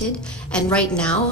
infected. And right now,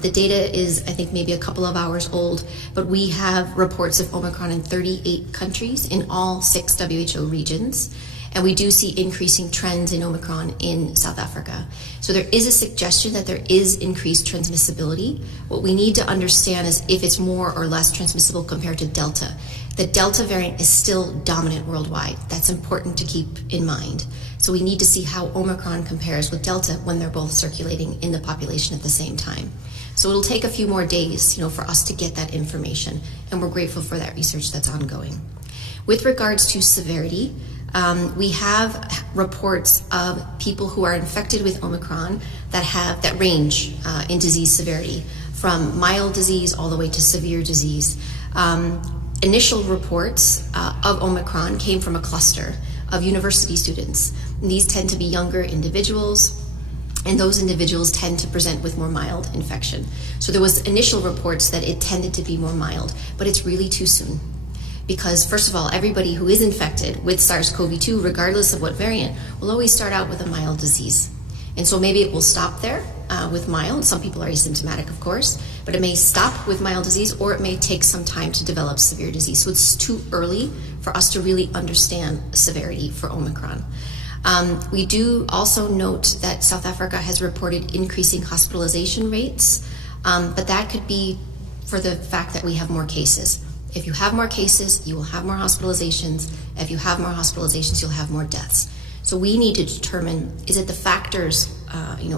the data is, I think, maybe a couple of hours old, but we have reports of Omicron in 38 countries in all 6 WHO regions. And we do see increasing trends in Omicron in South Africa. So there is a suggestion that there is increased transmissibility. What we need to understand is if it's more or less transmissible compared to Delta. The Delta variant is still dominant worldwide. That's important to keep in mind. So we need to see how Omicron compares with Delta when they're both circulating in the population at the same time. So it'll take a few more days, for us to get that information, and we're grateful for that research that's ongoing. With regards to severity, we have reports of people who are infected with Omicron that range in disease severity, from mild disease all the way to severe disease. Initial reports of Omicron came from a cluster of university students. And these tend to be younger individuals, and those individuals tend to present with more mild infection. So there was initial reports that it tended to be more mild, but it's really too soon. Because first of all, everybody who is infected with SARS-CoV-2, regardless of what variant, will always start out with a mild disease. And so maybe it will stop there with mild. Some people are asymptomatic, of course, but it may stop with mild disease, or it may take some time to develop severe disease. So it's too early for us to really understand severity for Omicron. We do also note that South Africa has reported increasing hospitalization rates, but that could be for the fact that we have more cases. If you have more cases, you will have more hospitalizations. If you have more hospitalizations, you'll have more deaths. So we need to determine, is it the factors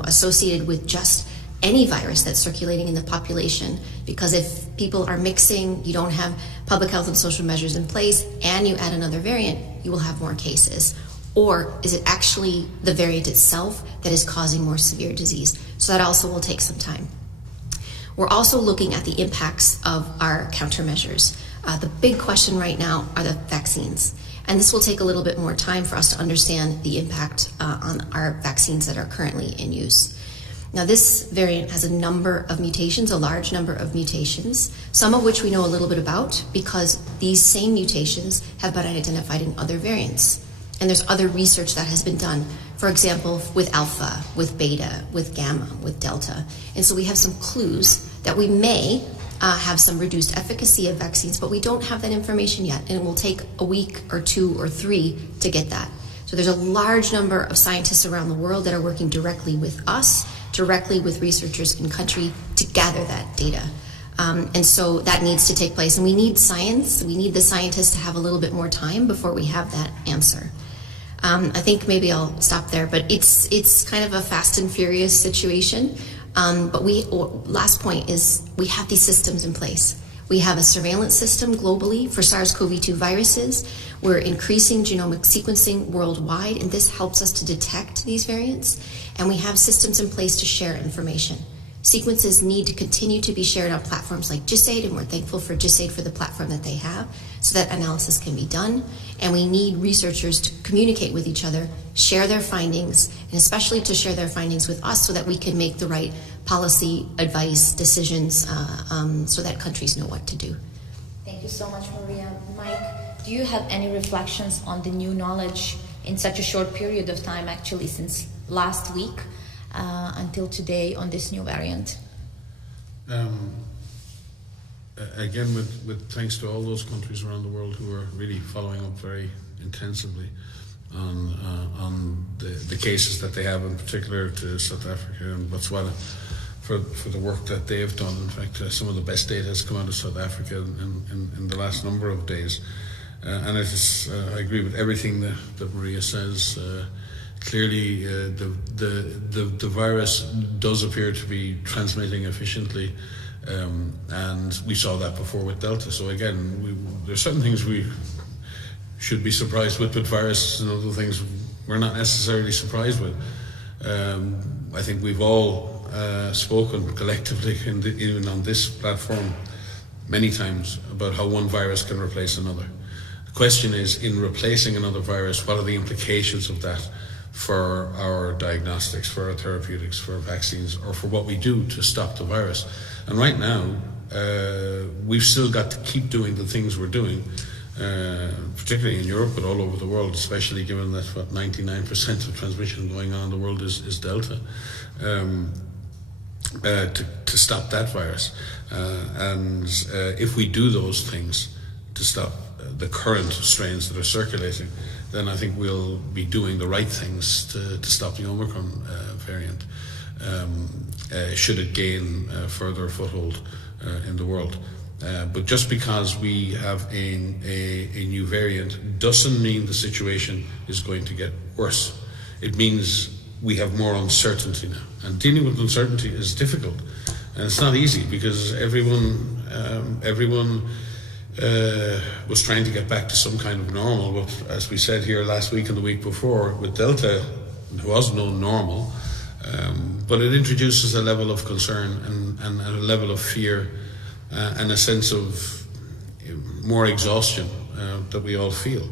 associated with just any virus that's circulating in the population? Because if people are mixing, you don't have public health and social measures in place, and you add another variant, you will have more cases. Or is it actually the variant itself that is causing more severe disease? So that also will take some time. We're also looking at the impacts of our countermeasures. The big question right now are the vaccines. And this will take a little bit more time for us to understand the impact on our vaccines that are currently in use. Now, this variant has a number of mutations, a large number of mutations, some of which we know a little bit about because these same mutations have been identified in other variants. And there's other research that has been done, for example, with alpha, with beta, with gamma, with delta. And so we have some clues that we may have some reduced efficacy of vaccines, but we don't have that information yet, and it will take a week or 2 or 3 to get that. So there's a large number of scientists around the world that are working directly with us, directly with researchers in country to gather that data. And so that needs to take place, and we need science. We need the scientists to have a little bit more time before we have that answer. I think maybe I'll stop there, but it's kind of a fast and furious situation. But last point is we have these systems in place. We have a surveillance system globally for SARS-CoV-2 viruses. We're increasing genomic sequencing worldwide, and this helps us to detect these variants. And we have systems in place to share information. Sequences need to continue to be shared on platforms like GISAID, and we're thankful for GISAID for the platform that they have, so that analysis can be done. And we need researchers to communicate with each other, share their findings, and especially to share their findings with us so that we can make the right policy, advice, decisions, so that countries know what to do. Thank you so much, Maria. Mike, do you have any reflections on the new knowledge in such a short period of time, actually since last week until today, on this new variant? Again, with thanks to all those countries around the world who are really following up very intensively on the cases that they have, in particular to South Africa and Botswana, for the work that they have done. In fact, some of the best data has come out of South Africa in the last number of days. And it is, I agree with everything that Maria says. Clearly, the virus does appear to be transmitting efficiently, and we saw that before with Delta. So again, there's certain things we should be surprised with virus, and other things we're not necessarily surprised with. I think we've all spoken collectively, even on this platform, many times about how one virus can replace another. The question is, in replacing another virus, what are the implications of that for our diagnostics, for our therapeutics, for our vaccines, or for what we do to stop the virus? And right now, we've still got to keep doing the things we're doing, particularly in Europe, but all over the world, especially given that 99% of transmission going on in the world is Delta. to stop that virus. And if we do those things to stop the current strains that are circulating, then I think we'll be doing the right things to stop the Omicron variant, should it gain further foothold in the world. But just because we have a new variant doesn't mean the situation is going to get worse. It means we have more uncertainty now. And dealing with uncertainty is difficult. And it's not easy because everyone was trying to get back to some kind of normal. But as we said here last week and the week before, with Delta, there was no normal. But it introduces a level of concern and a level of fear and a sense of more exhaustion that we all feel.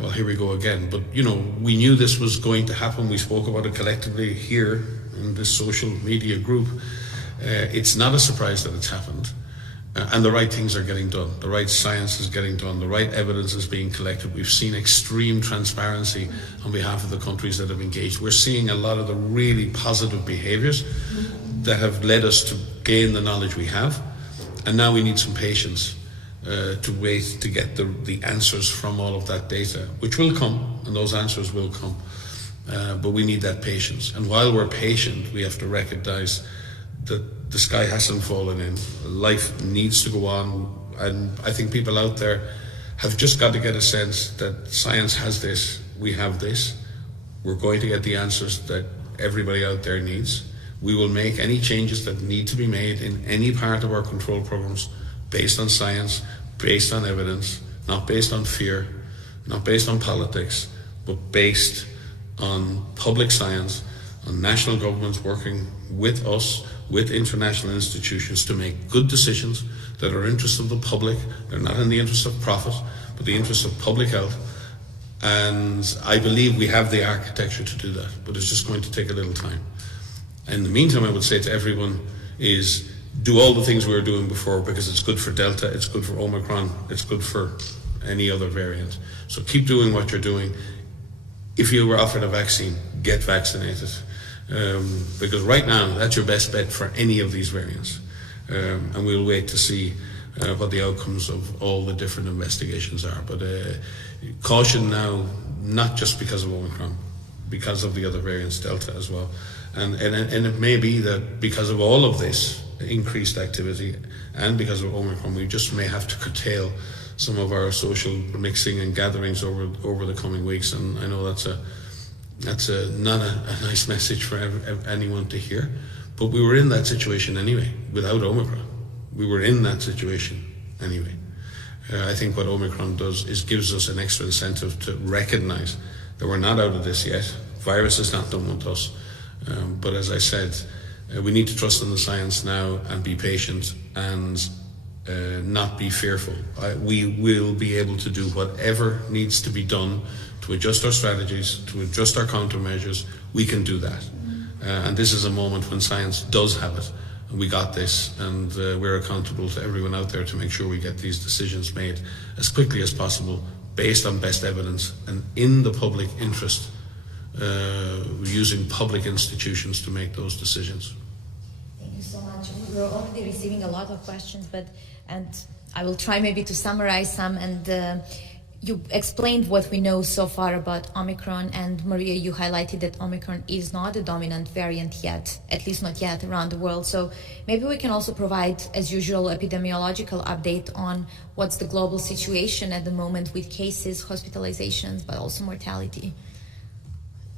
Well, here we go again. But, you know, we knew this was going to happen. We spoke about it collectively here in this social media group. It's not a surprise that it's happened. And the right things are getting done. The right science is getting done. The right evidence is being collected. We've seen extreme transparency on behalf of the countries that have engaged. We're seeing a lot of the really positive behaviours that have led us to gain the knowledge we have. And now we need some patience to wait to get the answers from all of that data, which will come, and those answers will come. But we need that patience. And while we're patient, we have to recognise that the sky hasn't fallen in. Life needs to go on. And I think people out there have just got to get a sense that science has this, we have this. We're going to get the answers that everybody out there needs. We will make any changes that need to be made in any part of our control programs based on science, based on evidence, not based on fear, not based on politics, but based on public science, on national governments working with us, with international institutions to make good decisions that are in the interest of the public. They're not in the interest of profit, but the interest of public health. And I believe we have the architecture to do that, but it's just going to take a little time. In the meantime, I would say to everyone is do all the things we were doing before, because it's good for Delta, it's good for Omicron, it's good for any other variant. So keep doing what you're doing. If you were offered a vaccine, get vaccinated. Because right now, that's your best bet for any of these variants. And we'll wait to see what the outcomes of all the different investigations are. But caution now, not just because of Omicron, because of the other variants, Delta as well. And it may be that because of all of this increased activity and because of Omicron, we just may have to curtail some of our social mixing and gatherings over the coming weeks. And I know that's not a nice message for anyone to hear, but we were in that situation anyway without Omicron. We were in that situation anyway. I think what Omicron does is gives us an extra incentive to recognise that we're not out of this yet. Virus is not done with us. But as I said, we need to trust in the science now and be patient and not be fearful. We will be able to do whatever needs to be done to adjust our strategies, to adjust our countermeasures. We can do that. And this is a moment when science does have it. And we got this, and we're accountable to everyone out there to make sure we get these decisions made as quickly as possible, based on best evidence and in the public interest, using public institutions to make those decisions. Thank you so much. We're already receiving a lot of questions, and I will try maybe to summarize some. And you explained what we know so far about Omicron, and Maria, you highlighted that Omicron is not a dominant variant yet, at least not yet around the world. So maybe we can also provide, as usual, epidemiological update on what's the global situation at the moment with cases, hospitalizations, but also mortality.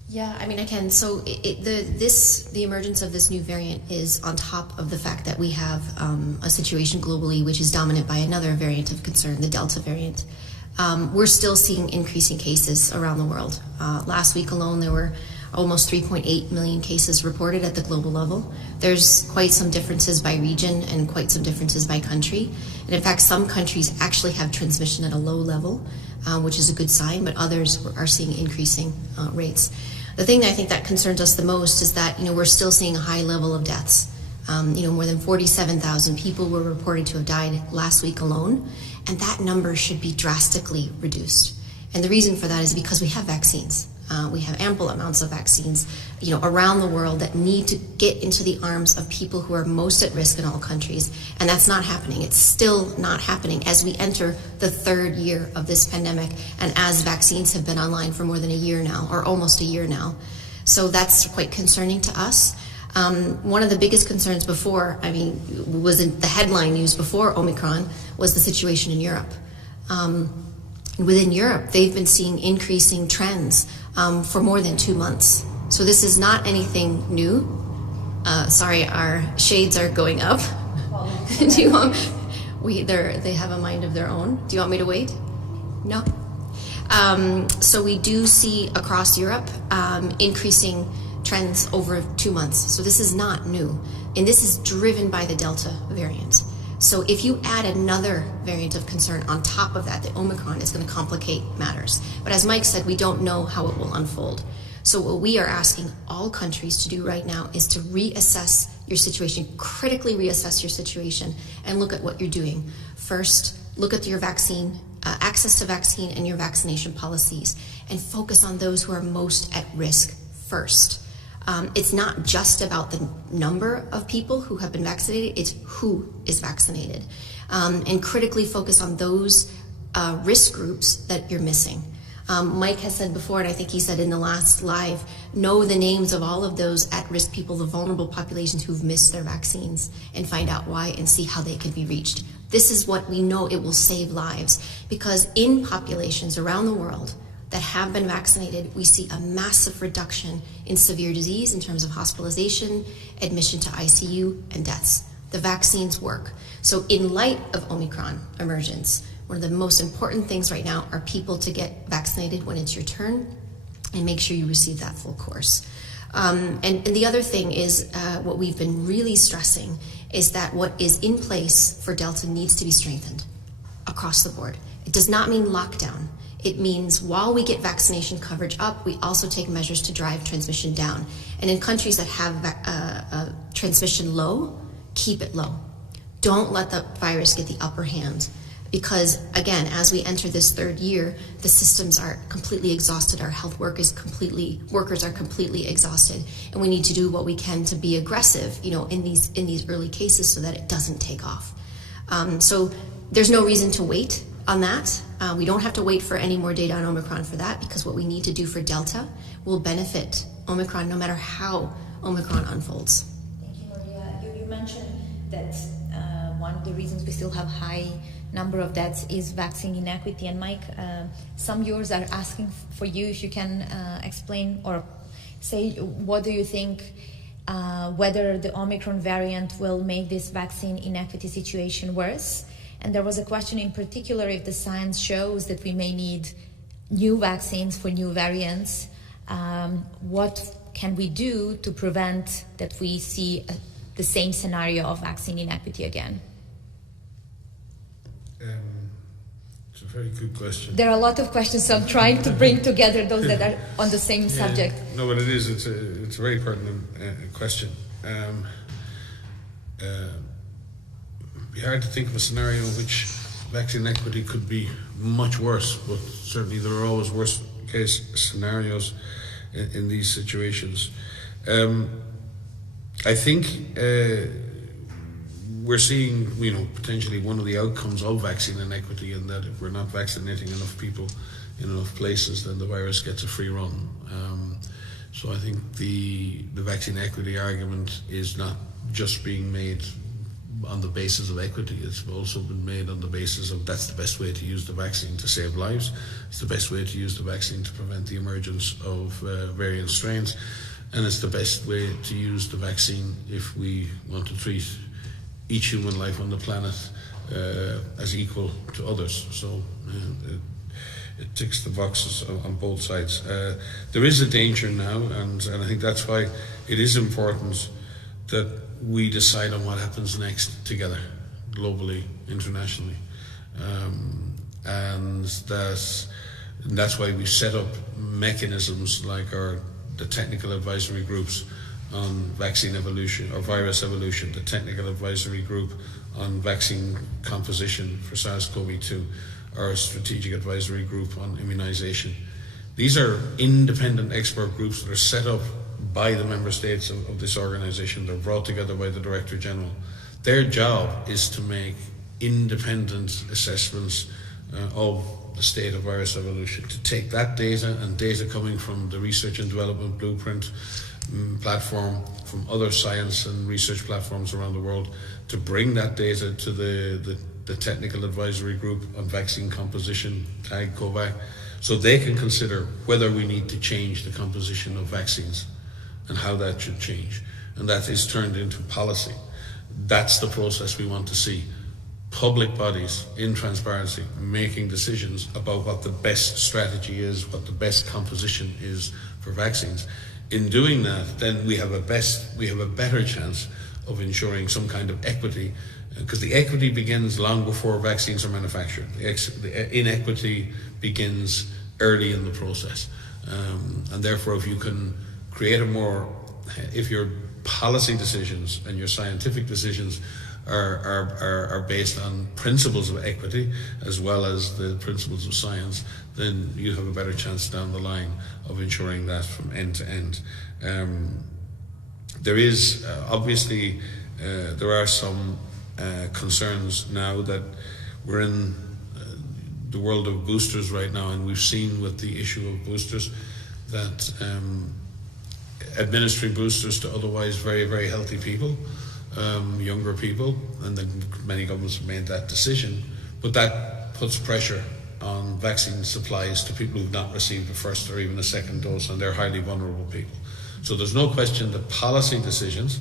Yeah, I mean, I can. So the emergence of this new variant is on top of the fact that we have a situation globally which is dominant by another variant of concern, the Delta variant. We're still seeing increasing cases around the world. Last week alone, there were almost 3.8 million cases reported at the global level. There's quite some differences by region and quite some differences by country. And in fact, some countries actually have transmission at a low level, which is a good sign, but others are seeing increasing rates. The thing that I think that concerns us the most is that, we're still seeing a high level of deaths. More than 47,000 people were reported to have died last week alone, and that number should be drastically reduced. And the reason for that is because we have vaccines. We have ample amounts of vaccines, around the world that need to get into the arms of people who are most at risk in all countries. And that's not happening. It's still not happening as we enter the third year of this pandemic and as vaccines have been online for more than a year now, or almost a year now. So that's quite concerning to us. One of the biggest concerns before, was in the headline news before Omicron, was the situation in Europe. Within Europe, they've been seeing increasing trends for more than 2 months. So this is not anything new. Sorry, our shades are going up. Do you want? They have a mind of their own. Do you want me to wait? No. So we do see across Europe increasing trends over 2 months. So this is not new, and this is driven by the Delta variant. So if you add another variant of concern on top of that, the Omicron is going to complicate matters. But as Mike said, we don't know how it will unfold. So what we are asking all countries to do right now is to reassess your situation, critically reassess your situation, and look at what you're doing. First, look at your vaccine, access to vaccine and your vaccination policies, and focus on those who are most at risk first. It's not just about the number of people who have been vaccinated, it's who is vaccinated. And critically focus on those risk groups that you're missing. Mike has said before, and I think he said in the last live, know the names of all of those at-risk people, the vulnerable populations who've missed their vaccines, and find out why and see how they can be reached. This is what we know it will save lives, because in populations around the world that have been vaccinated, we see a massive reduction in severe disease in terms of hospitalization, admission to ICU, and deaths. The vaccines work. So in light of Omicron emergence, one of the most important things right now are people to get vaccinated when it's your turn and make sure you receive that full course. And the other thing is what we've been really stressing is that what is in place for Delta needs to be strengthened across the board. It does not mean lockdown. It means while we get vaccination coverage up, we also take measures to drive transmission down. And in countries that have transmission low, keep it low. Don't let the virus get the upper hand. Because again, as we enter this third year, the systems are completely exhausted. Our health workers are completely exhausted, and we need to do what we can to be aggressive, in these early cases, so that it doesn't take off. So there's no reason to wait on that. We don't have to wait for any more data on Omicron for that, because what we need to do for Delta will benefit Omicron no matter how Omicron unfolds. Thank you, Maria. You mentioned that one of the reasons we still have high number of deaths is vaccine inequity. And Mike, some viewers are asking for you if you can explain or say, what do you think, whether the Omicron variant will make this vaccine inequity situation worse? And there was a question in particular if the science shows that we may need new vaccines for new variants. What can we do to prevent that we see the same scenario of vaccine inequity again? It's a very good question. There are a lot of questions, so I'm trying to bring together those that are on the same subject. No, but it is. It's a very pertinent question. It'd be hard to think of a scenario in which vaccine equity could be much worse, but certainly there are always worst case scenarios in these situations. I think we're seeing, potentially one of the outcomes of vaccine inequity, in that if we're not vaccinating enough people in enough places, then the virus gets a free run. So I think the vaccine equity argument is not just being made on the basis of equity. It's also been made on the basis of that's the best way to use the vaccine to save lives. It's the best way to use the vaccine to prevent the emergence of variant strains. And it's the best way to use the vaccine if we want to treat each human life on the planet as equal to others. So it ticks the boxes on both sides. There is a danger now, and I think that's why it is important that we decide on what happens next together, globally, internationally. And that's why we set up mechanisms like the technical advisory groups on vaccine evolution or virus evolution, the technical advisory group on vaccine composition for SARS-CoV-2, or a strategic advisory group on immunization, These are independent expert groups that are set up by the member states of this organisation. They're brought together by the Director General. Their job is to make independent assessments of the state of virus evolution, to take that data and data coming from the Research and Development Blueprint platform, from other science and research platforms around the world, to bring that data to the Technical Advisory Group on Vaccine Composition, TAG COVAC, so they can consider whether we need to change the composition of vaccines and how that should change. And that is turned into policy. That's the process we want to see. Public bodies in transparency making decisions about what the best strategy is, what the best composition is for vaccines. In doing that, then we have a better chance of ensuring some kind of equity, because the equity begins long before vaccines are manufactured. The inequity begins early in the process, and therefore, if you can create if your policy decisions and your scientific decisions are based on principles of equity as well as the principles of science, then you have a better chance down the line of ensuring that from end to end. There is obviously there are some concerns now that we're in the world of boosters right now, and we've seen with the issue of boosters that administering boosters to otherwise very, very healthy people, younger people, and then many governments have made that decision, but that puts pressure on vaccine supplies to people who've not received a first or even a second dose, and they're highly vulnerable people. So there's no question that policy decisions,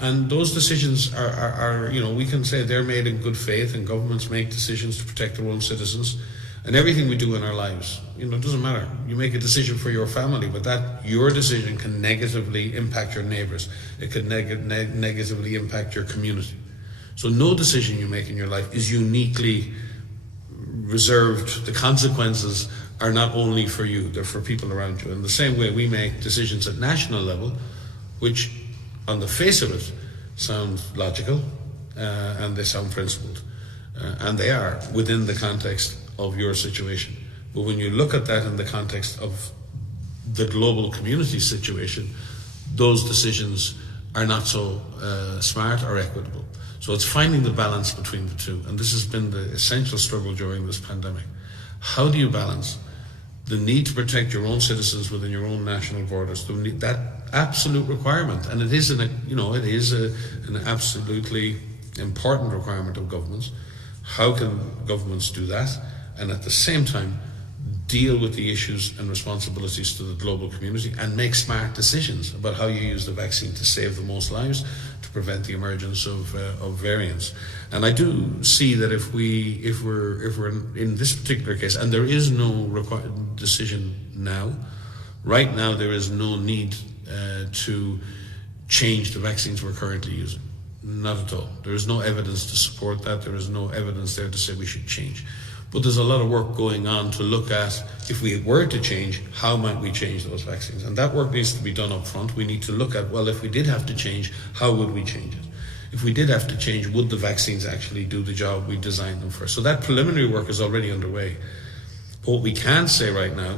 and those decisions are we can say they're made in good faith, and governments make decisions to protect their own citizens. And everything we do in our lives, it doesn't matter. You make a decision for your family, but your decision can negatively impact your neighbours. It could negatively impact your community. So no decision you make in your life is uniquely reserved. The consequences are not only for you, they're for people around you. In the same way, we make decisions at national level, which on the face of it sound logical, and they sound principled. And they are within the context of your situation. But when you look at that in the context of the global community situation, those decisions are not so smart or equitable. So it's finding the balance between the two. And this has been the essential struggle during this pandemic. How do you balance the need to protect your own citizens within your own national borders, that absolute requirement, and it is an absolutely important requirement of governments. How can governments do that and at the same time deal with the issues and responsibilities to the global community and make smart decisions about how you use the vaccine to save the most lives, to prevent the emergence of variants? And I do see that if we're in this particular case, and there is no decision now, right now there is no need to change the vaccines we're currently using. Not at all. There is no evidence to support that. There is no evidence there to say we should change. But there's a lot of work going on to look at, if we were to change, how might we change those vaccines? And that work needs to be done up front. We need to look at, well, if we did have to change, how would we change it? If we did have to change, would the vaccines actually do the job we designed them for? So that preliminary work is already underway. But what we can say right now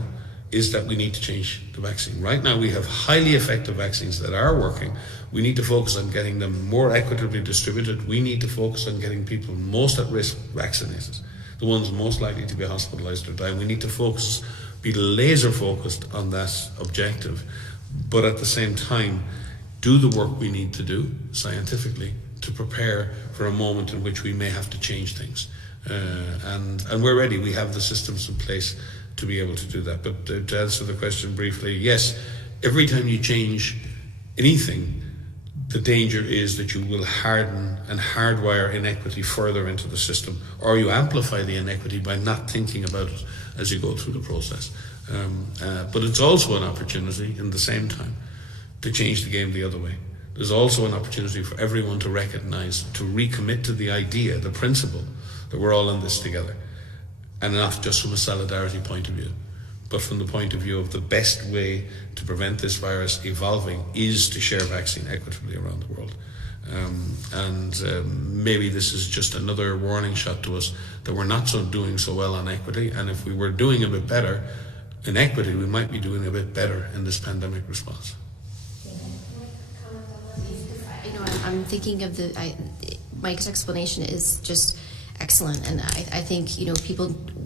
is that we need to change the vaccine. Right now we have highly effective vaccines that are working. We need to focus on getting them more equitably distributed. We need to focus on getting people most at risk vaccinated, the ones most likely to be hospitalized or die. We need to be laser focused on that objective, but at the same time do the work we need to do scientifically to prepare for a moment in which we may have to change things. And we're ready. We have the systems in place to be able to do that. But to answer the question briefly, yes, every time you change anything, the danger is that you will harden and hardwire inequity further into the system, or you amplify the inequity by not thinking about it as you go through the process. But it's also an opportunity in the same time to change the game the other way. There's also an opportunity for everyone to recognize, to recommit to the idea, the principle, that we're all in this together. And not just from a solidarity point of view, but from the point of view of the best way to prevent this virus evolving is to share vaccine equitably around the world. Maybe this is just another warning shot to us that we're not doing so well on equity, and if we were doing a bit better, equity, we might be doing a bit better in this pandemic response. I'm thinking of Mike's explanation is just excellent, and I think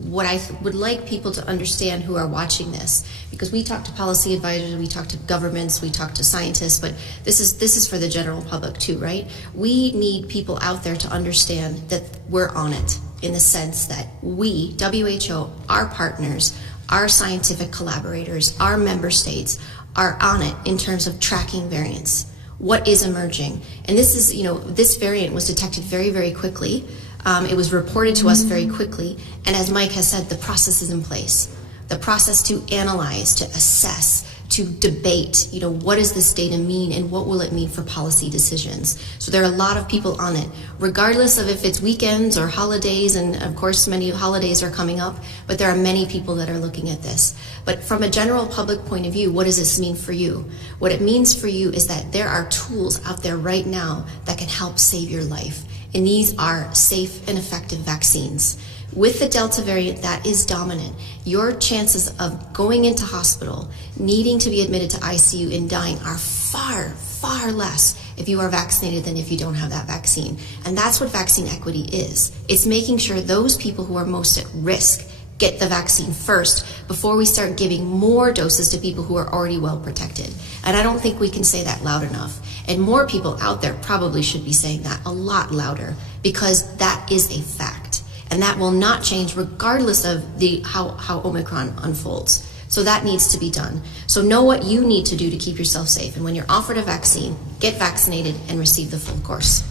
what I would like people to understand who are watching this, because we talk to policy advisors, we talk to governments, we talk to scientists, but this is for the general public too, right? We need people out there to understand that we're on it, in the sense that we, WHO, our partners, our scientific collaborators, our member states are on it in terms of tracking variants. What is emerging? And this is, this variant was detected very, very quickly. It was reported to us very quickly. And as Mike has said, the process is in place. The process to analyze, to assess, to debate, what does this data mean and what will it mean for policy decisions? So there are a lot of people on it, regardless of if it's weekends or holidays, and of course many holidays are coming up, but there are many people that are looking at this. But from a general public point of view, what does this mean for you? What it means for you is that there are tools out there right now that can help save your life. And these are safe and effective vaccines. With the Delta variant that is dominant, your chances of going into hospital, needing to be admitted to ICU and dying are far, far less if you are vaccinated than if you don't have that vaccine. And that's what vaccine equity is. It's making sure those people who are most at risk get the vaccine first before we start giving more doses to people who are already well protected. And I don't think we can say that loud enough. And more people out there probably should be saying that a lot louder, because that is a fact. And that will not change regardless of how Omicron unfolds. So that needs to be done. So know what you need to do to keep yourself safe. And when you're offered a vaccine, get vaccinated and receive the full course.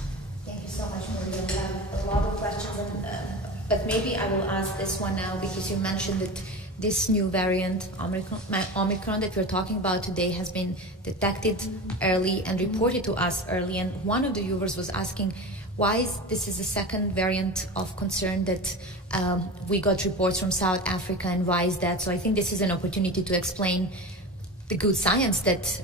Thank you so much, Maria. We have a lot of questions, but maybe I will ask this one now, because you mentioned that this new variant, Omicron, that we're talking about today, has been detected early and reported to us early. And one of the viewers was asking, why this is the second variant of concern that we got reports from South Africa, and why is that? So I think this is an opportunity to explain the good science that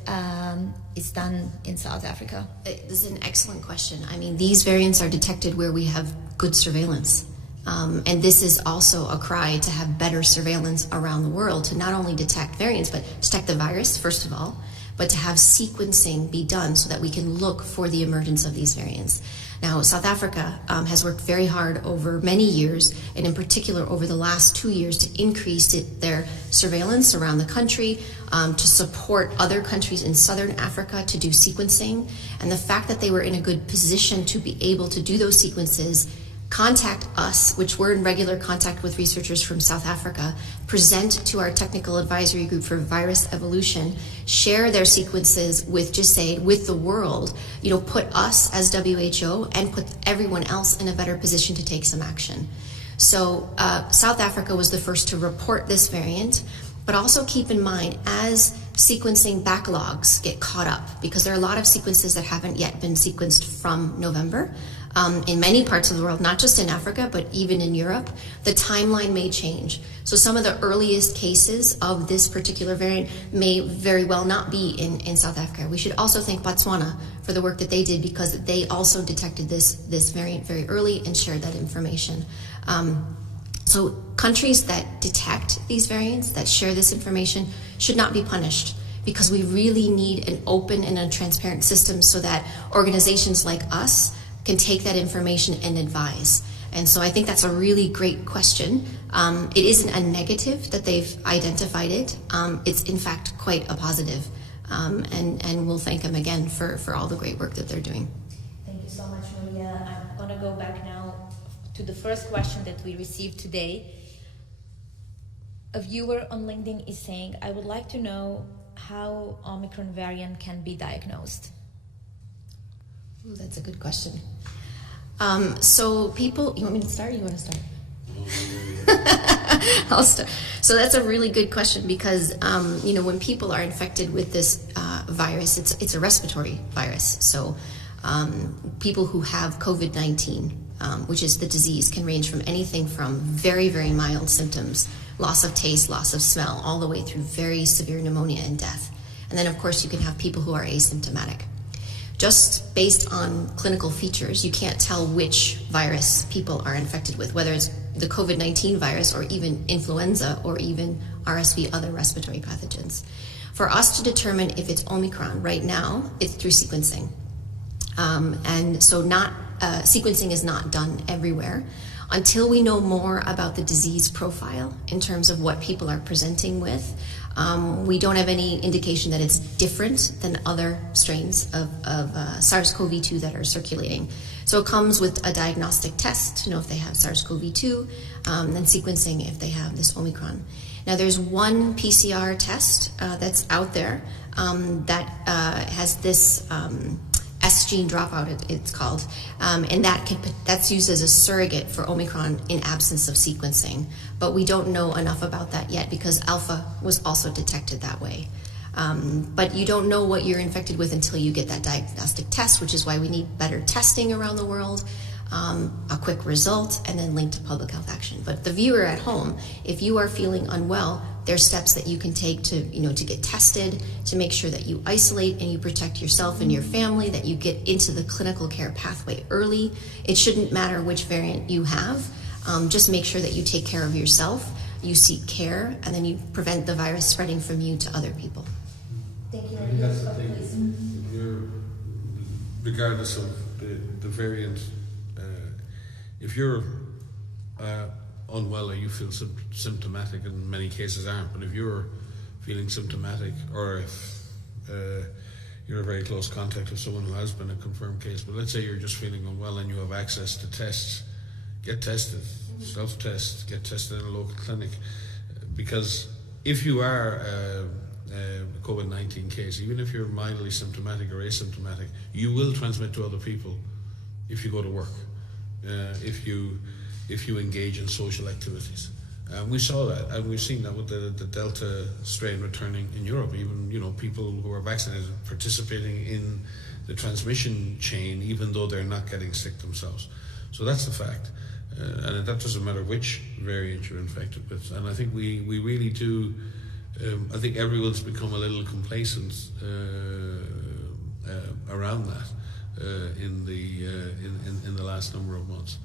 is done in South Africa. This is an excellent question. I mean, these variants are detected where we have good surveillance. And this is also a cry to have better surveillance around the world, to not only detect variants, but detect the virus, first of all, but to have sequencing be done so that we can look for the emergence of these variants. Now, South Africa has worked very hard over many years, and in particular over the last 2 years, to increase their surveillance around the country, to support other countries in Southern Africa to do sequencing. And the fact that they were in a good position to be able to do those sequences, contact us, which we're in regular contact with researchers from South Africa, present to our technical advisory group for virus evolution, share their sequences with GISAID, with the world, put us as WHO and put everyone else in a better position to take some action. So South Africa was the first to report this variant, but also keep in mind, as sequencing backlogs get caught up, because there are a lot of sequences that haven't yet been sequenced from November, in many parts of the world, not just in Africa, but even in Europe, the timeline may change. So some of the earliest cases of this particular variant may very well not be in South Africa. We should also thank Botswana for the work that they did, because they also detected this variant very early and shared that information. So countries that detect these variants, that share this information, should not be punished, because we really need an open and a transparent system so that organizations like us can take that information and advise. And so I think that's a really great question. It isn't a negative that they've identified it. It's in fact quite a positive. And we'll thank them again for all the great work that they're doing. Thank you so much, Maria. I'm gonna go back now to the first question that we received today. A viewer on LinkedIn is saying, I would like to know how Omicron variant can be diagnosed. Ooh, that's a good question. So people, you want me to start or you want to start? I'll start. So that's a really good question, because, when people are infected with this virus, it's a respiratory virus. So people who have COVID-19, which is the disease, can range from anything from very, very mild symptoms, loss of taste, loss of smell, all the way through very severe pneumonia and death. And then, of course, you can have people who are asymptomatic. Just based on clinical features, you can't tell which virus people are infected with, whether it's the COVID-19 virus or even influenza or even RSV, other respiratory pathogens. For us to determine if it's Omicron right now, it's through sequencing. And so sequencing is not done everywhere. Until we know more about the disease profile in terms of what people are presenting with, we don't have any indication that it's different than other strains of SARS-CoV-2 that are circulating. So it comes with a diagnostic test to know if they have SARS-CoV-2, then sequencing if they have this Omicron. Now there's one PCR test that's out there that has this S gene dropout, it's called, and that's used as a surrogate for Omicron in absence of sequencing. But we don't know enough about that yet because alpha was also detected that way. But you don't know what you're infected with until you get that diagnostic test, which is why we need better testing around the world, a quick result, and then linked to public health action. But the viewer at home, if you are feeling unwell, there's steps that you can take to get tested, to make sure that you isolate and you protect yourself and your family, that you get into the clinical care pathway early. It shouldn't matter which variant you have. Just make sure that you take care of yourself, you seek care, and then you prevent the virus spreading from you to other people. Thank you. I mean, that's the thing. Regardless of the variant, if you're unwell or you feel symptomatic, in many cases aren't, but if you're feeling symptomatic or if you're a very close contact of someone who has been a confirmed case, but let's say you're just feeling unwell and you have access to tests, get tested, self-test, get tested in a local clinic, because if you are a COVID-19 case, even if you're mildly symptomatic or asymptomatic, you will transmit to other people if you go to work, if you engage in social activities. We saw that, and we've seen that with the Delta strain returning in Europe. Even people who are vaccinated participating in the transmission chain, even though they're not getting sick themselves. So that's the fact, and that doesn't matter which variant you're infected with. And I think we really do. I think everyone's become a little complacent around that in the last number of months.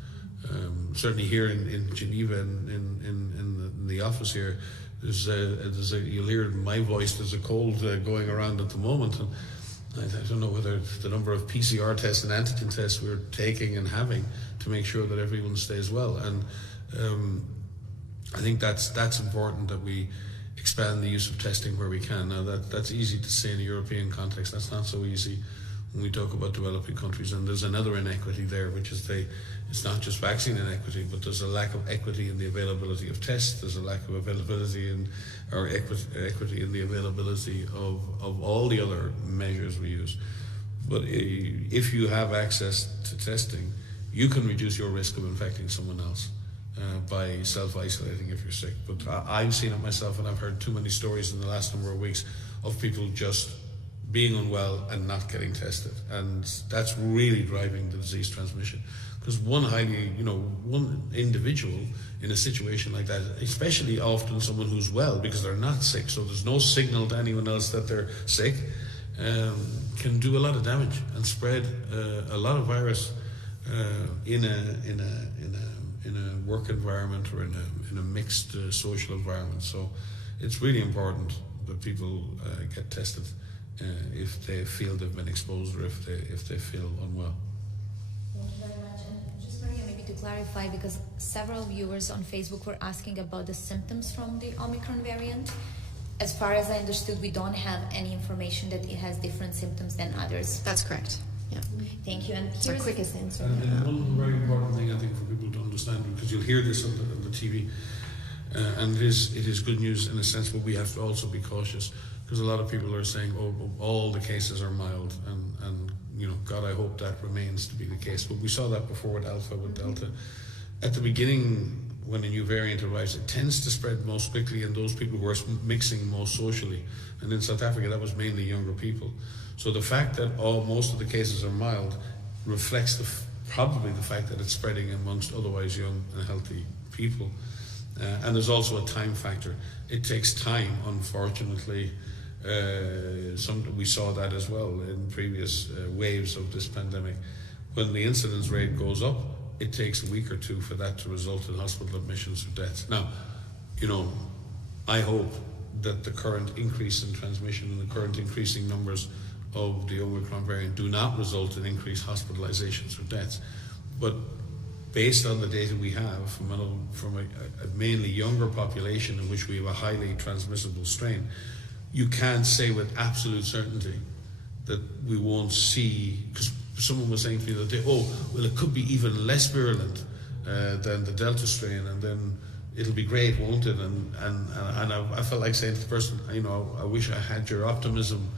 Certainly here in Geneva, in the office here, you'll hear my voice. There's a cold going around at the moment, and I don't know whether the number of PCR tests and antigen tests we're taking and having to make sure that everyone stays well. And I think that's important, that we expand the use of testing where we can. Now that's easy to say in a European context. That's not so easy when we talk about developing countries. And there's another inequity there, which is it's not just vaccine inequity, but there's a lack of equity in the availability of tests. There's a lack of availability or equity in the availability of all the other measures we use. But if you have access to testing, you can reduce your risk of infecting someone else by self-isolating if you're sick. But I've seen it myself, and I've heard too many stories in the last number of weeks of people just being unwell and not getting tested, and that's really driving the disease transmission. Because one individual in a situation like that, especially often someone who's well because they're not sick, so there's no signal to anyone else that they're sick, can do a lot of damage and spread a lot of virus in a work environment or in a mixed social environment. So it's really important that people get tested if they feel they've been exposed or if they feel unwell. Thank you very much. And just Maria, maybe to clarify, because several viewers on Facebook were asking about the symptoms from the Omicron variant. As far as I understood, we don't have any information that it has different symptoms than others. That's correct. Yeah. Thank you. And it's our quickest answer. And one very important thing I think for people to understand, because you'll hear this on the TV, and it is good news in a sense, but we have to also be cautious, because a lot of people are saying, all the cases are mild, and God, I hope that remains to be the case. But we saw that before with Alpha, with Delta. At the beginning, when a new variant arrives, it tends to spread most quickly in those people who are mixing most socially. And in South Africa, that was mainly younger people. So the fact that most of the cases are mild reflects probably the fact that it's spreading amongst otherwise young and healthy people. And there's also a time factor. It takes time, unfortunately. We saw that as well in previous waves of this pandemic. When the incidence rate goes up, it takes a week or two for that to result in hospital admissions or deaths. Now, I hope that the current increase in transmission and the current increasing numbers of the Omicron variant do not result in increased hospitalizations or deaths. But based on the data we have from a mainly younger population in which we have a highly transmissible strain, you can't say with absolute certainty that we won't see, because someone was saying to me the other day, it could be even less virulent than the Delta strain, and then it'll be great, won't it? And I felt like saying to the person, I wish I had your optimism.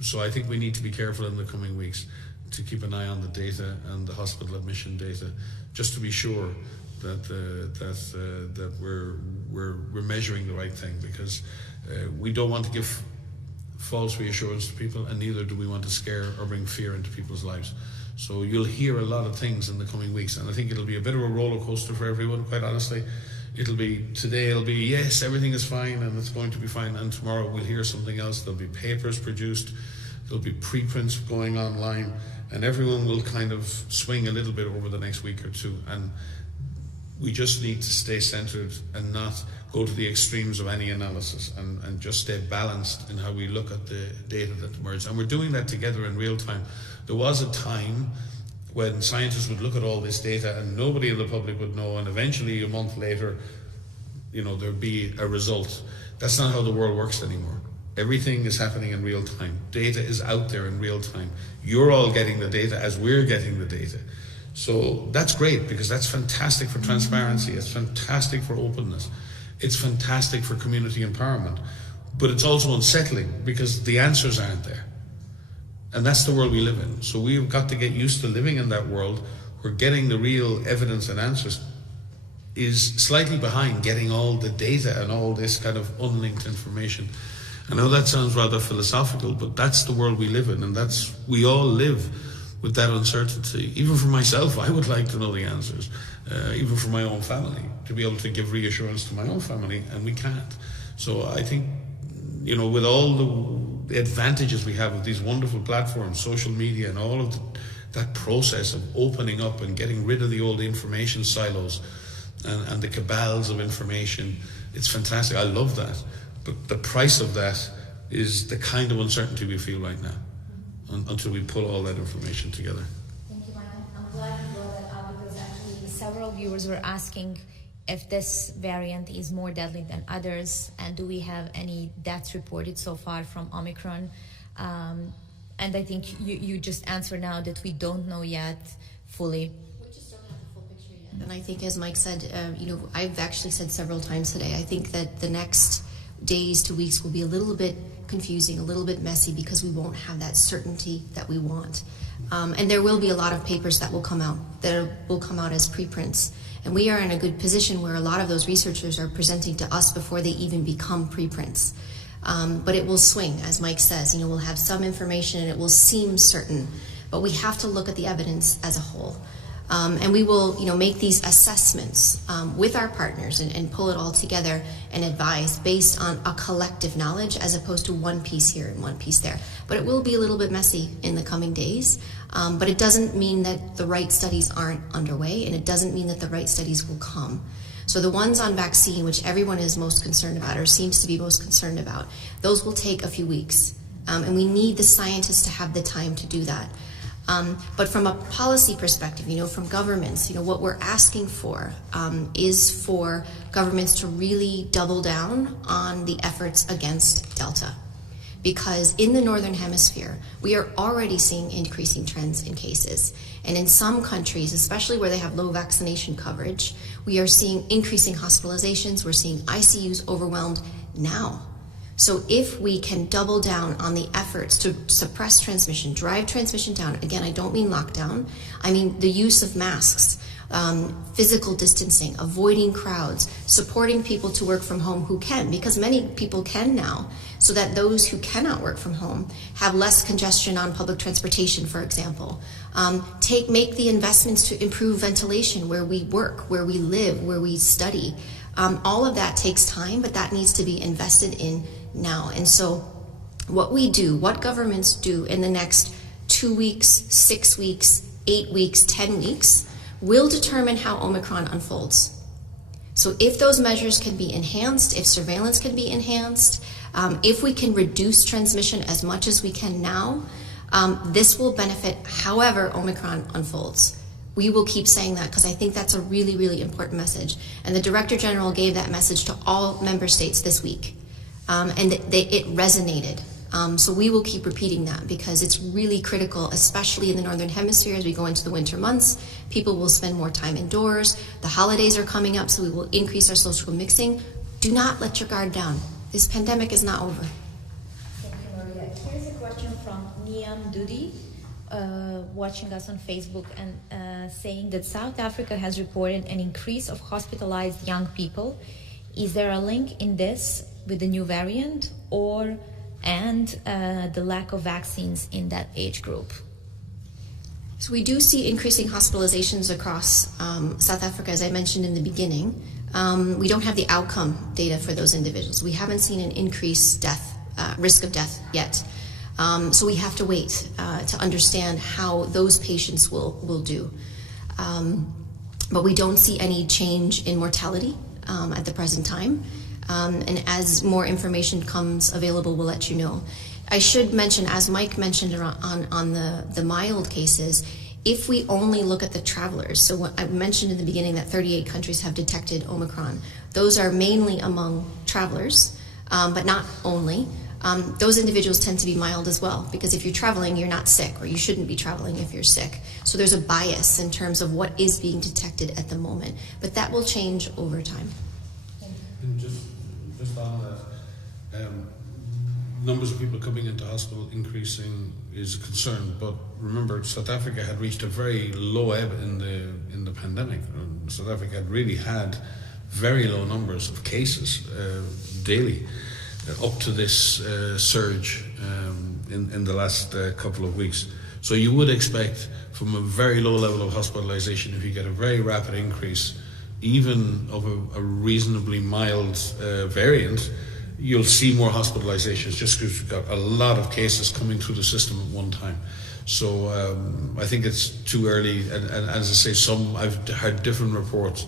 So I think we need to be careful in the coming weeks to keep an eye on the data and the hospital admission data, just to be sure that we're measuring the right thing, because we don't want to give false reassurance to people, and neither do we want to scare or bring fear into people's lives. So you'll hear a lot of things in the coming weeks, and I think it'll be a bit of a roller coaster for everyone, quite honestly. Today it'll be, yes, everything is fine and it's going to be fine, and tomorrow we'll hear something else. There'll be papers produced, there'll be preprints going online, and everyone will kind of swing a little bit over the next week or two. And we just need to stay centered and not go to the extremes of any analysis, and just stay balanced in how we look at the data that emerges. And we're doing that together in real time. There was a time when scientists would look at all this data and nobody in the public would know, and eventually a month later, there'd be a result. That's not how the world works anymore. Everything is happening in real time. Data is out there in real time. You're all getting the data as we're getting the data. So that's great, because that's fantastic for transparency. It's fantastic for openness. It's fantastic for community empowerment. But it's also unsettling because the answers aren't there. And that's the world we live in. So we've got to get used to living in that world where getting the real evidence and answers is slightly behind getting all the data and all this kind of unlinked information. I know that sounds rather philosophical, but that's the world we live in, and we all live with that uncertainty. Even for myself, I would like to know the answers, even for my own family, to be able to give reassurance to my own family, and we can't. So I think, with all the advantages we have of these wonderful platforms, social media, and all of that process of opening up and getting rid of the old information silos and the cabals of information, it's fantastic. I love that. But the price of that is the kind of uncertainty we feel right now, until we pull all that information together. Thank you, Michael. I'm glad you brought that up, because actually several viewers were asking if this variant is more deadly than others, and do we have any deaths reported so far from Omicron? And I think you just answered now that we don't know yet fully. We just don't have the full picture yet. And I think, as Mike said, I've actually said several times today, I think that the next days to weeks will be a little bit confusing, a little bit messy, because we won't have that certainty that we want. And there will be a lot of papers that will come out as preprints. And we are in a good position where a lot of those researchers are presenting to us before they even become preprints. But it will swing, as Mike says. We'll have some information and it will seem certain, but we have to look at the evidence as a whole. And we will, make these assessments with our partners and pull it all together and advise based on a collective knowledge, as opposed to one piece here and one piece there. But it will be a little bit messy in the coming days. But it doesn't mean that the right studies aren't underway, and it doesn't mean that the right studies will come. So the ones on vaccine, which everyone is most concerned about, or seems to be most concerned about, those will take a few weeks. And we need the scientists to have the time to do that. But from a policy perspective, from governments, what we're asking for is for governments to really double down on the efforts against Delta. Because in the Northern Hemisphere, we are already seeing increasing trends in cases. And in some countries, especially where they have low vaccination coverage, we are seeing increasing hospitalizations. We're seeing ICUs overwhelmed now. So if we can double down on the efforts to suppress transmission, drive transmission down, again, I don't mean lockdown, I mean the use of masks, physical distancing, avoiding crowds, supporting people to work from home who can, because many people can now, so that those who cannot work from home have less congestion on public transportation, for example. Make the investments to improve ventilation where we work, where we live, where we study. All of that takes time, but that needs to be invested in now. And so what governments do in the next 2 weeks, 6 weeks, 8 weeks, 10 weeks, will determine how Omicron unfolds. So if those measures can be enhanced, if surveillance can be enhanced, if we can reduce transmission as much as we can now, this will benefit however Omicron unfolds. We will keep saying that because I think that's a really, really important message. And the Director General gave that message to all member states this week. And it resonated. So we will keep repeating that because it's really critical, especially in the Northern Hemisphere as we go into the winter months. People will spend more time indoors. The holidays are coming up, so we will increase our social mixing. Do not let your guard down. This pandemic is not over. Thank you, Maria. Here's a question from Niam Dudi, watching us on Facebook and saying that South Africa has reported an increase of hospitalized young people. Is there a link in this with the new variant and the lack of vaccines in that age group? So we do see increasing hospitalizations across South Africa, as I mentioned in the beginning. We don't have the outcome data for those individuals. We haven't seen an increased risk of death yet. So we have to wait to understand how those patients will do. But we don't see any change in mortality at the present time. And as more information comes available, we'll let you know. I should mention, as Mike mentioned on the mild cases, if we only look at the travelers, so what I mentioned in the beginning that 38 countries have detected Omicron, those are mainly among travelers, but not only. Those individuals tend to be mild as well, because if you're traveling, you're not sick, or you shouldn't be traveling if you're sick. So there's a bias in terms of what is being detected at the moment, but that will change over time. And just on that, numbers of people coming into hospital increasing is a concern, but remember, South Africa had reached a very low ebb in the pandemic. South Africa had really had very low numbers of cases daily up to this surge in the last couple of weeks. So you would expect from a very low level of hospitalization, if you get a very rapid increase, even of a reasonably mild variant, you'll see more hospitalizations just because you've got a lot of cases coming through the system at one time. So I think it's too early, and as I say, I've heard different reports.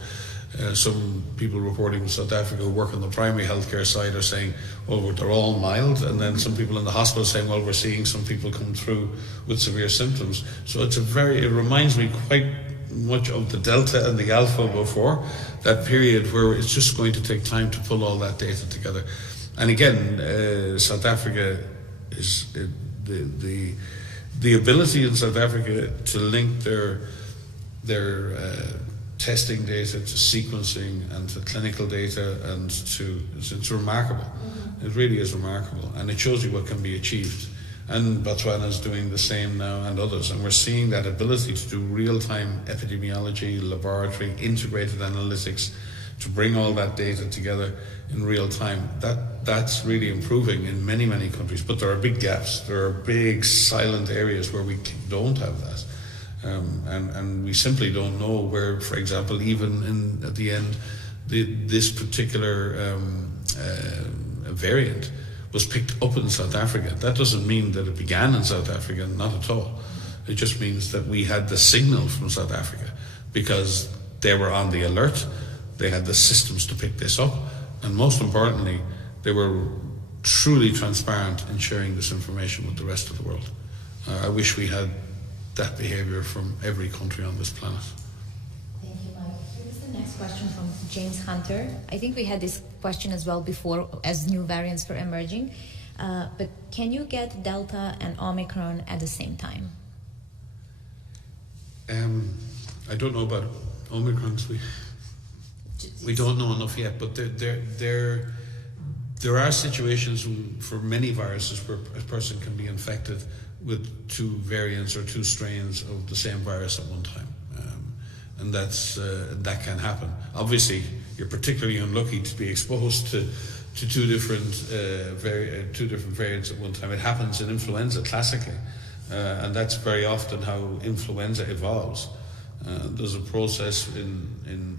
Some people reporting from South Africa who work on the primary healthcare side are saying, well, they're all mild, and then some people in the hospital saying, well, we're seeing some people come through with severe symptoms. So it reminds me quite much of the Delta and the Alpha before, that period where it's just going to take time to pull all that data together. And again, South Africa is the ability in South Africa to link their testing data to sequencing and to clinical data and it's remarkable. It really is remarkable, and it shows you what can be achieved. And Botswana is doing the same now, and others, and we're seeing that ability to do real-time epidemiology, laboratory, integrated analytics, to bring all that data together in real time. That's really improving in many, many countries, but there are big gaps. There are big silent areas where we don't have that. And we simply don't know where, for example, even at the end, this particular variant was picked up in South Africa. That doesn't mean that it began in South Africa, not at all. It just means that we had the signal from South Africa because they were on the alert, they had the systems to pick this up, and most importantly, they were truly transparent in sharing this information with the rest of the world. I wish we had that behaviour from every country on this planet. Thank you, Mike. Here's the next question from James Hunter. I think we had this question as well before as new variants were emerging, but can you get Delta and Omicron at the same time? I don't know about Omicron. We don't know enough yet, but there are situations for many viruses where a person can be infected with two variants or two strains of the same virus at one time, and that can happen. Obviously, you're particularly unlucky to be exposed to two different variants at one time. It happens in influenza classically, and that's very often how influenza evolves. There's a process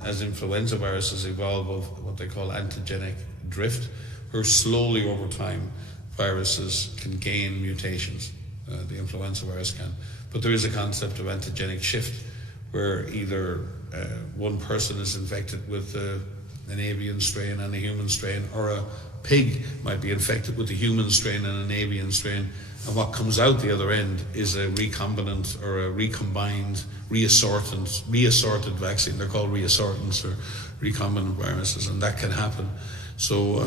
as influenza viruses evolve of what they call antigenic drift, where slowly over time viruses can gain mutations. The influenza virus can. But there is a concept of antigenic shift, where either one person is infected with an avian strain and a human strain, or a pig might be infected with a human strain and an avian strain, and what comes out the other end is a recombinant or a recombined, reassorted vaccine. They're called reassortants or recombinant viruses, and that can happen. So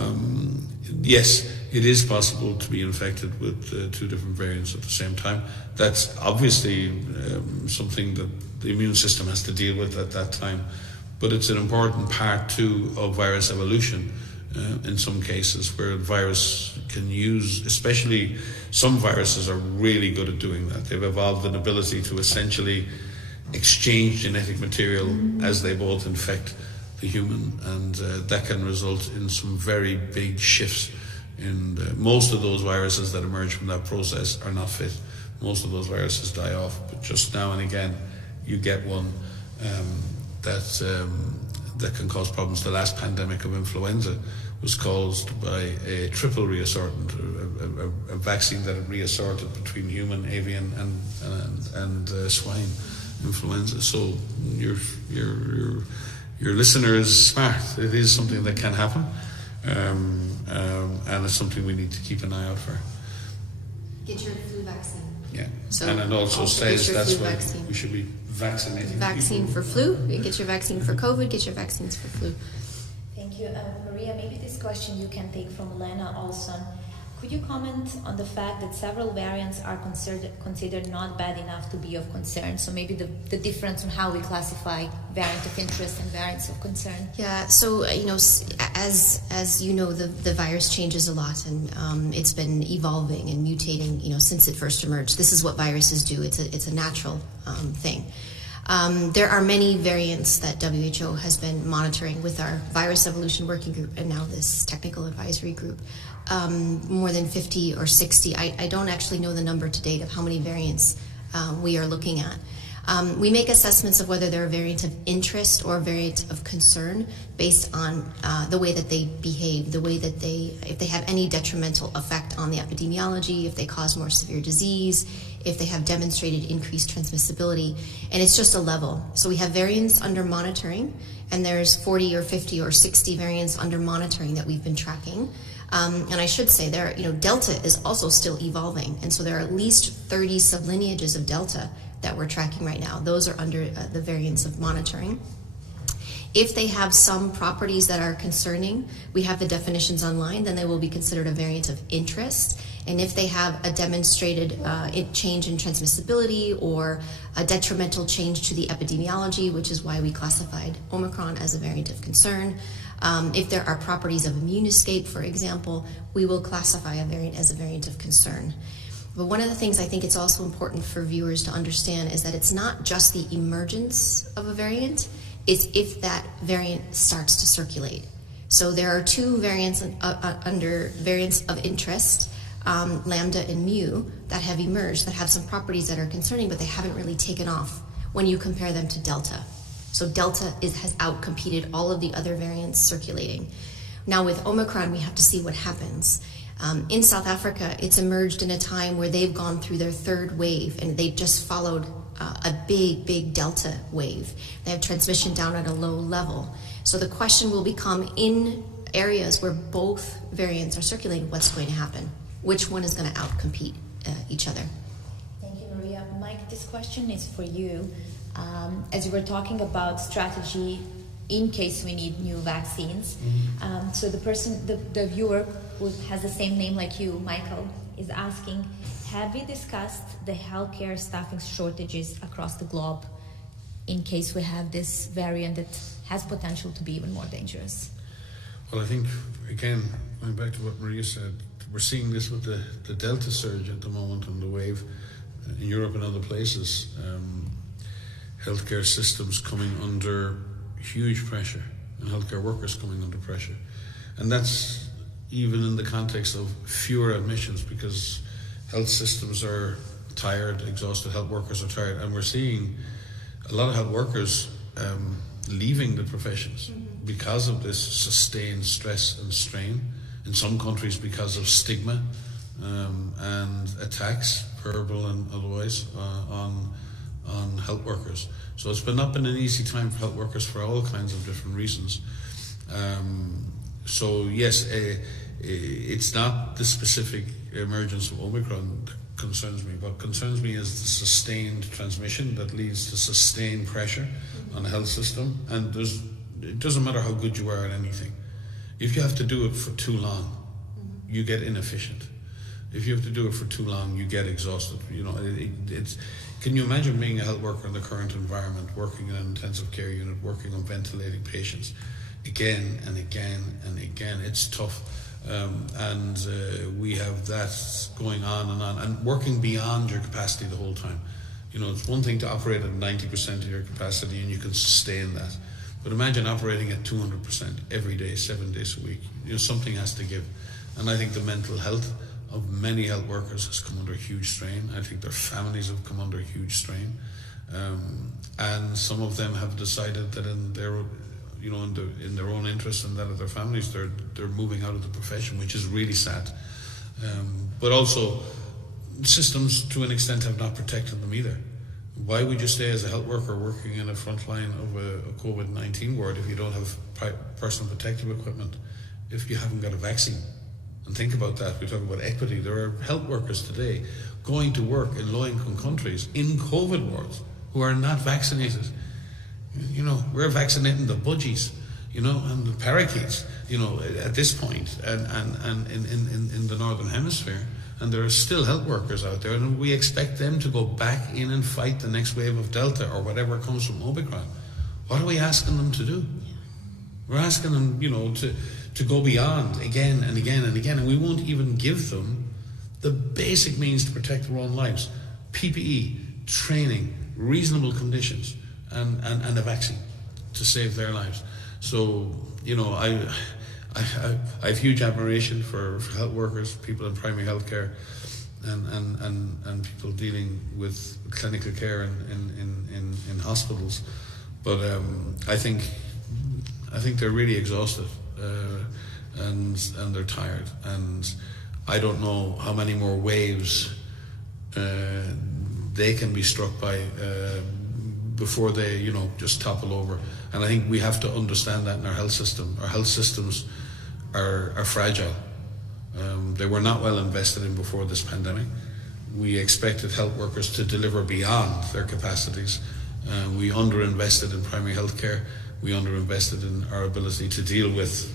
yes, it is possible to be infected with two different variants at the same time. That's obviously something that the immune system has to deal with at that time, but it's an important part too of virus evolution in some cases, where the virus can use, especially some viruses are really good at doing that. They've evolved an ability to essentially exchange genetic material as they both infect the human, and that can result in some very big shifts. And most of those viruses that emerge from that process are not fit. Most of those viruses die off, but just now and again you get one that can cause problems. The last pandemic of influenza was caused by a triple reassortant, a vaccine that had reassorted between human, avian, and swine influenza. So your listener is smart. It is something that can happen, and it's something we need to keep an eye out for. Get your flu vaccine. Yeah, So and it also says that's why vaccine. we should be vaccinating Vaccine people. for flu. Get your vaccine for COVID. Get your vaccines for flu. Thank you. Maria, maybe this question you can take from Elena Olson. Could you comment on the fact that several variants are considered not bad enough to be of concern? So maybe the difference in how we classify variant of interest and variants of concern. Yeah, so as you know, the virus changes a lot, and it's been evolving and mutating, since it first emerged. This is what viruses do. It's a natural thing. There are many variants that WHO has been monitoring with our Virus Evolution Working Group and now this Technical Advisory Group. More than 50 or 60. I don't actually know the number to date of how many variants we are looking at. We make assessments of whether they're a variant of interest or a variant of concern based on the way that they behave, the way that if they have any detrimental effect on the epidemiology, if they cause more severe disease, if they have demonstrated increased transmissibility, and it's just a level. So we have variants under monitoring, and there's 40 or 50 or 60 variants under monitoring that we've been tracking. And I should say Delta is also still evolving, and so there are at least 30 sublineages of Delta that we're tracking right now. Those are under the variants of monitoring. If they have some properties that are concerning, we have the definitions online, then they will be considered a variant of interest. And if they have a demonstrated change in transmissibility or a detrimental change to the epidemiology, which is why we classified Omicron as a variant of concern, if there are properties of immune escape, for example, we will classify a variant as a variant of concern. But one of the things I think it's also important for viewers to understand is that it's not just the emergence of a variant, it's if that variant starts to circulate. So there are two variants under variants of interest, lambda and mu, that have emerged, that have some properties that are concerning, but they haven't really taken off when you compare them to Delta. So Delta has outcompeted all of the other variants circulating. Now with Omicron, we have to see what happens. In South Africa, it's emerged in a time where they've gone through their third wave, and they just followed a big Delta wave. They have transmission down at a low level. So the question will become, in areas where both variants are circulating, what's going to happen? Which one is going to outcompete each other? Thank you, Maria. Mike, this question is for you. As you were talking about strategy in case we need new vaccines, so the viewer who has the same name like you, Michael, is asking, have we discussed the healthcare staffing shortages across the globe in case we have this variant that has potential to be even more dangerous? Well, I think, again, going back to what Maria said, we're seeing this with the Delta surge at the moment and the wave in Europe and other places. Healthcare systems coming under huge pressure, and healthcare workers coming under pressure. And that's even in the context of fewer admissions, because health systems are tired, exhausted, health workers are tired, and we're seeing a lot of health workers leaving the professions because of this sustained stress and strain. In some countries because of stigma and attacks, terrible and otherwise, on health workers. So it's not been an easy time for health workers for all kinds of different reasons. So yes, it's not the specific emergence of Omicron that concerns me. What concerns me is the sustained transmission that leads to sustained pressure on the health system. And it doesn't matter how good you are at anything. If you have to do it for too long, you get inefficient. If you have to do it for too long, you get exhausted. You know, can you imagine being a health worker in the current environment, working in an intensive care unit, working on ventilating patients again and again and again? It's tough. And we have that going on and working beyond your capacity the whole time. You know, it's one thing to operate at 90% of your capacity and you can sustain that. But imagine operating at 200% every day, 7 days a week. You know, something has to give. And I think the mental health of many health workers has come under huge strain. I think their families have come under huge strain. And some of them have decided that in their own interest and that of their families, they're moving out of the profession, which is really sad. But also, systems to an extent have not protected them either. Why would you stay as a health worker working in a front line of a COVID-19 ward if you don't have personal protective equipment, if you haven't got a vaccine? And think about that. We talk about equity. There are health workers today going to work in low-income countries in COVID wards who are not vaccinated. You know, we're vaccinating the budgies, you know, and the parakeets, you know, at this point, and in the Northern Hemisphere. And there are still health workers out there, and we expect them to go back in and fight the next wave of Delta or whatever comes from Omicron. What are we asking them to do? We're asking them, you know, to go beyond again and again and again, and we won't even give them the basic means to protect their own lives. PPE, training, reasonable conditions, and a vaccine to save their lives. So, you know, I have huge admiration for health workers, people in primary health care, and people dealing with clinical care in hospitals. But I think they're really exhausted and they're tired. And I don't know how many more waves they can be struck by before they, you know, just topple over. And I think we have to understand that in our health system. Our health systems are fragile. They were not well invested in before this pandemic. We expected health workers to deliver beyond their capacities. We underinvested in primary health care. We underinvested in our ability to deal with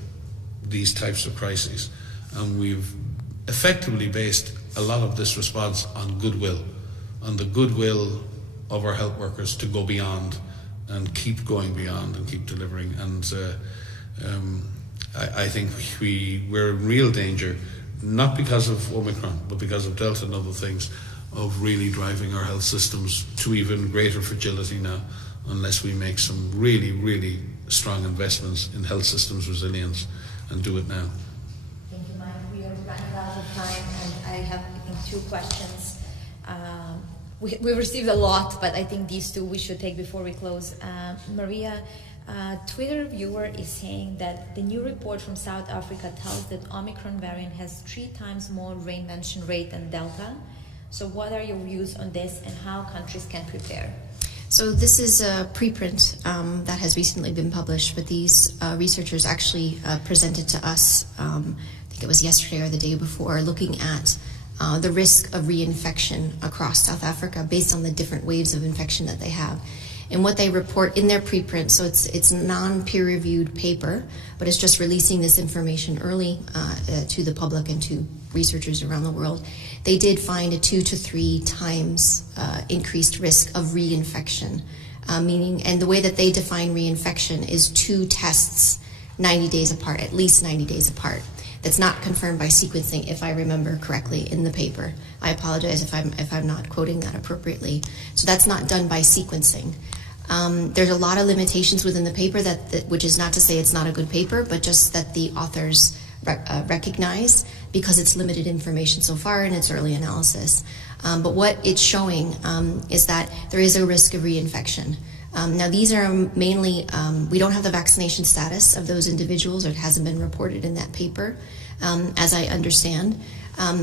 these types of crises. And we've effectively based a lot of this response on goodwill, on the goodwill of our health workers to go beyond and keep going beyond and keep delivering. And I think we're in real danger, not because of Omicron, but because of Delta and other things, of really driving our health systems to even greater fragility now, unless we make some really, really strong investments in health systems resilience and do it now. Thank you, Mike. We are running out of time, and I have, I think, 2 questions. We received a lot, but I think these 2 we should take before we close. Maria, Twitter viewer is saying that the new report from South Africa tells that Omicron variant has 3 times more reinvention rate than Delta. So what are your views on this and how countries can prepare? So this is a preprint that has recently been published, but these researchers actually presented to us, I think it was yesterday or the day before, looking at the risk of reinfection across South Africa based on the different waves of infection that they have. And what they report in their preprint, so it's a non-peer-reviewed paper, but it's just releasing this information early to the public and to researchers around the world. They did find a 2 to 3 times increased risk of reinfection, meaning, and the way that they define reinfection is 2 tests 90 days apart, at least 90 days apart. That's not confirmed by sequencing, if I remember correctly in the paper. I apologize if I'm not quoting that appropriately. So that's not done by sequencing. There's a lot of limitations within the paper, which is not to say it's not a good paper, but just that the authors recognize because it's limited information so far in its early analysis. But what it's showing is that there is a risk of reinfection. Now these are mainly, we don't have the vaccination status of those individuals, or it hasn't been reported in that paper, as I understand.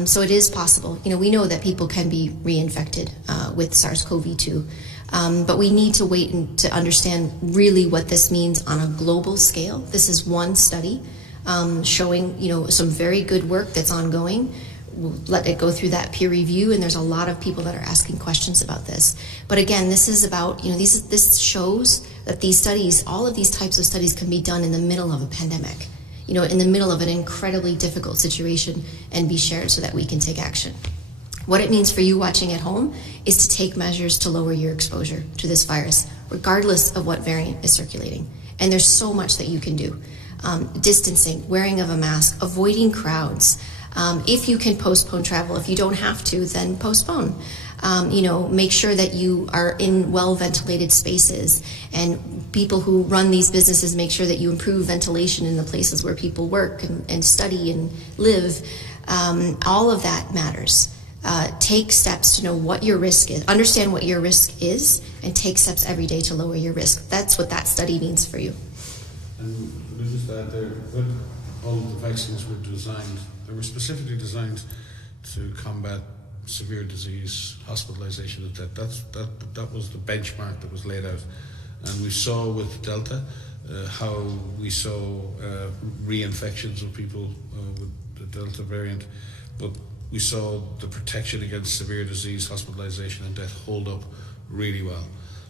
So it is possible. We know that people can be reinfected with SARS-CoV-2, but we need to wait to understand really what this means on a global scale. This is one study showing, some very good work that's ongoing. We'll let it go through that peer review, and there's a lot of people that are asking questions about this. But again, this is about, this shows that these studies, all of these types of studies can be done in the middle of a pandemic, in the middle of an incredibly difficult situation, and be shared so that we can take action. What it means for you watching at home is to take measures to lower your exposure to this virus, regardless of what variant is circulating. And there's so much that you can do. Distancing, wearing of a mask, avoiding crowds. If you can postpone travel, if you don't have to, then postpone. Make sure that you are in well-ventilated spaces, and people who run these businesses make sure that you improve ventilation in the places where people work and study and live. All of that matters. Take steps to know what your risk is, understand what your risk is, and take steps every day to lower your risk. That's what that study means for you. And just that when all of the vaccines were designed, they were specifically designed to combat severe disease, hospitalization, and death. That was the benchmark that was laid out. And we saw with Delta how we saw reinfections of people with the Delta variant, but we saw the protection against severe disease, hospitalization, and death hold up really well.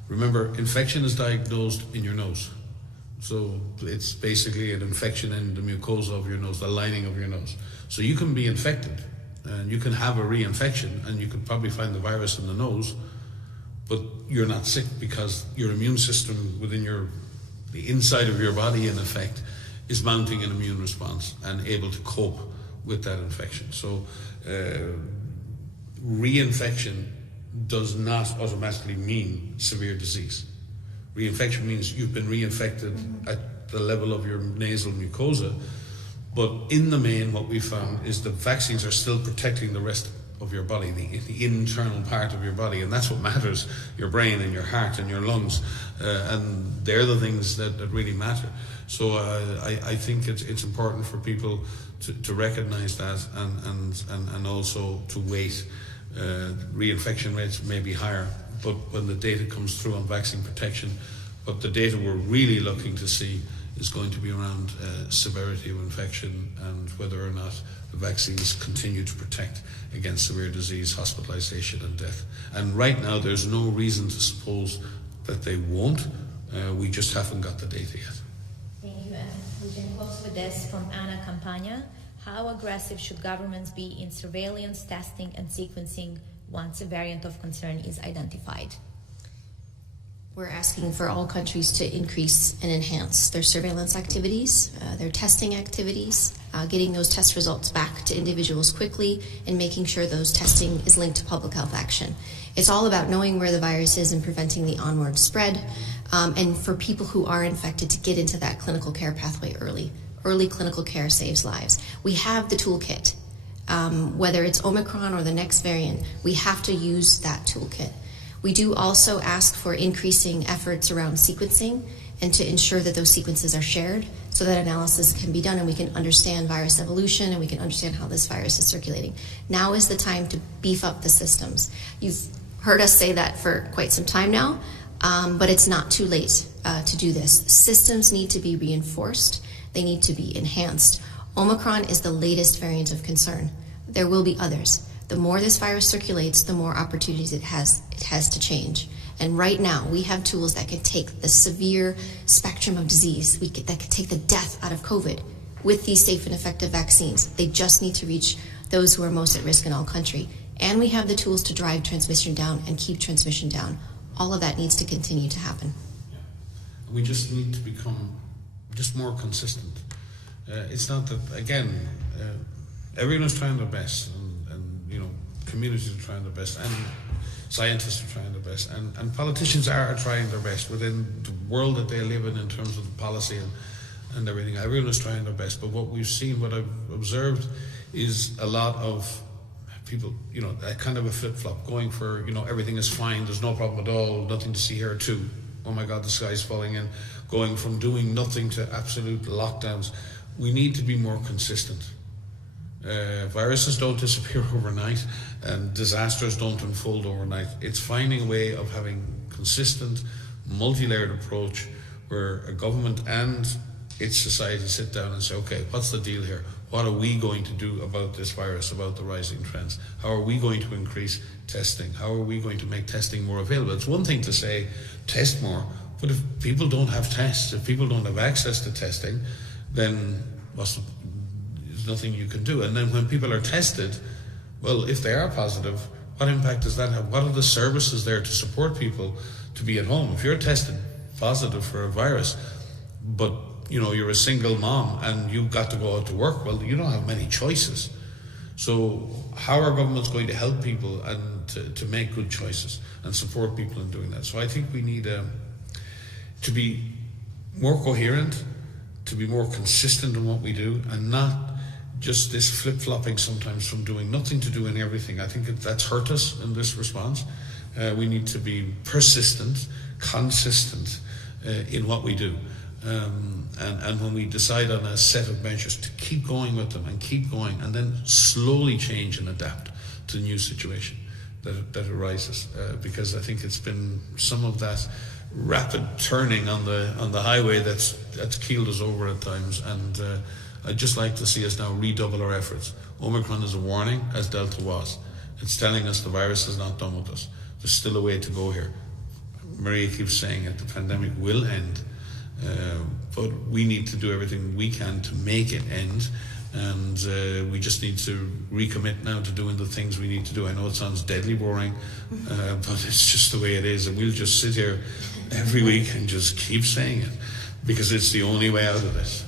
Remember, infection is diagnosed in your nose. So it's basically an infection in the mucosa of your nose, the lining of your nose. So you can be infected and you can have a reinfection, and you could probably find the virus in the nose, but you're not sick because your immune system within the inside of your body, in effect, is mounting an immune response and able to cope with that infection. So reinfection does not automatically mean severe disease. Reinfection means you've been reinfected at the level of your nasal mucosa, but in the main what we found is the vaccines are still protecting the rest of your body, the internal part of your body, and that's what matters, your brain and your heart and your lungs, and they're the things that really matter. So I think it's important for people to recognize that and also to wait. Reinfection rates may be higher, but when the data comes through on vaccine protection, what the data we're really looking to see is going to be around severity of infection and whether or not the vaccines continue to protect against severe disease, hospitalization and death. And right now there's no reason to suppose that they won't. We just haven't got the data yet. Thank you. And we can close with this from Anna Campagna. How aggressive should governments be in surveillance, testing and sequencing once a variant of concern is identified? We're asking for all countries to increase and enhance their surveillance activities, their testing activities, getting those test results back to individuals quickly, and making sure those testing is linked to public health action. It's all about knowing where the virus is and preventing the onward spread, and for people who are infected to get into that clinical care pathway early. Early clinical care saves lives. We have the toolkit. Whether it's Omicron or the next variant, we have to use that toolkit. We do also ask for increasing efforts around sequencing and to ensure that those sequences are shared so that analysis can be done and we can understand virus evolution and we can understand how this virus is circulating. Now is the time to beef up the systems. You've heard us say that for quite some time now, but it's not too late to do this. Systems need to be reinforced. They need to be enhanced. Omicron is the latest variant of concern. There will be others. The more this virus circulates, the more opportunities it has to change. And right now, we have tools that can take the severe spectrum of disease, that can take the death out of COVID with these safe and effective vaccines. They just need to reach those who are most at risk in our country. And we have the tools to drive transmission down and keep transmission down. All of that needs to continue to happen. Yeah. We just need to become just more consistent. It's not that, again, everyone's trying their best, and communities are trying their best, and scientists are trying their best, and politicians are trying their best within the world that they live in terms of the policy and everything. Everyone is trying their best, but what we've seen, what I've observed, is a lot of people, a kind of a flip-flop, going for, everything is fine, there's no problem at all, nothing to see here too. Oh my God, the sky's falling in. Going from doing nothing to absolute lockdowns. We need to be more consistent. Viruses don't disappear overnight, and disasters don't unfold overnight. It's finding a way of having consistent, multi-layered approach where a government and its society sit down and say, okay, what's the deal here? What are we going to do about this virus, about the rising trends? How are we going to increase testing? How are we going to make testing more available? It's one thing to say, test more, but if people don't have tests, if people don't have access to testing, then there's nothing you can do. And then when people are tested, well, if they are positive, what impact does that have? What are the services there to support people to be at home? If you're tested positive for a virus, but you're a single mom and you've got to go out to work, well, you don't have many choices. So how are governments going to help people and to make good choices and support people in doing that? So I think we need to be more coherent, to be more consistent in what we do, and not just this flip-flopping sometimes from doing nothing to doing everything. I think that's hurt us in this response. We need to be persistent, consistent in what we do. And when we decide on a set of measures, to keep going with them and keep going, and then slowly change and adapt to the new situation that arises. Because I think it's been some of that rapid turning on the highway that's keeled us over at times, and I'd just like to see us now redouble our efforts. Omicron is a warning, as Delta was. It's telling us the virus is not done with us. There's still a way to go here. Maria keeps saying it, the pandemic will end, but we need to do everything we can to make it end, and we just need to recommit now to doing the things we need to do. I know it sounds deadly boring, but it's just the way it is, and we'll just sit here every week and just keep saying it, because it's the only way out of this.